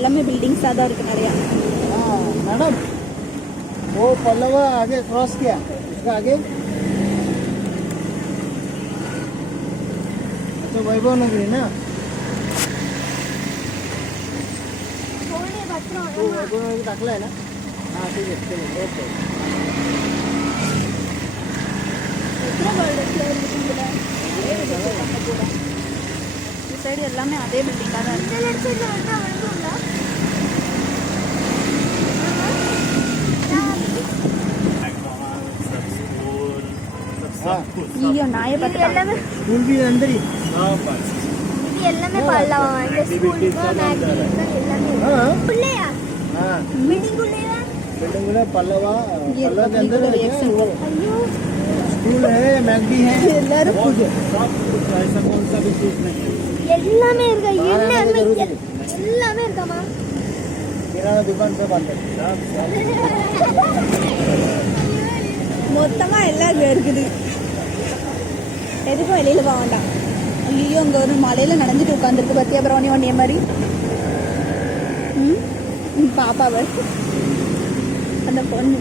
எல்லாமே பில்டிங்ஸாக தான் இருக்குது நிறையா. मैडम वो पल्लवा आगे क्रॉस किया इसका आगे तो वैभव नगरी ना तो वैभव नगरी टाकला है ना. हाँ ठीक है ओके. இந்த சைடு எல்லாமே அதே பில்டிங்காக தான் இருக்குது. ஐயோ நாயை பார்த்து स्कूल भी अंदर ही. இது எல்லாமே பல்லவா இந்த ஸ்கூல் எல்லாமே हाँ உள்ளேயா हाँ பில்டிங் உள்ளேயா बिल्डिंग में पल्लवा पल्लवा के अंदर है रिएक्शन वो ஐயோ स्कूल है मैगडी है எல்லாரும் बहुत सब कुछ ऐसा कौन सा भी चीज नहीं है. எல்லாமே இருக்கு எல்லாமே இருக்காமா किराना दुकान पे बंद है. மொத்தமாக எல்லாம் இங்கே இருக்குது. எதுக்கும் வெளியில் போக வேண்டாம். ஐயோ அங்கே ஒரு மலையில் நடந்துட்டு உட்காந்துருக்கு பத்தியா பிரௌனி ஒன்னிய மாதிரி. பாப்பாவை அந்த பொண்ணு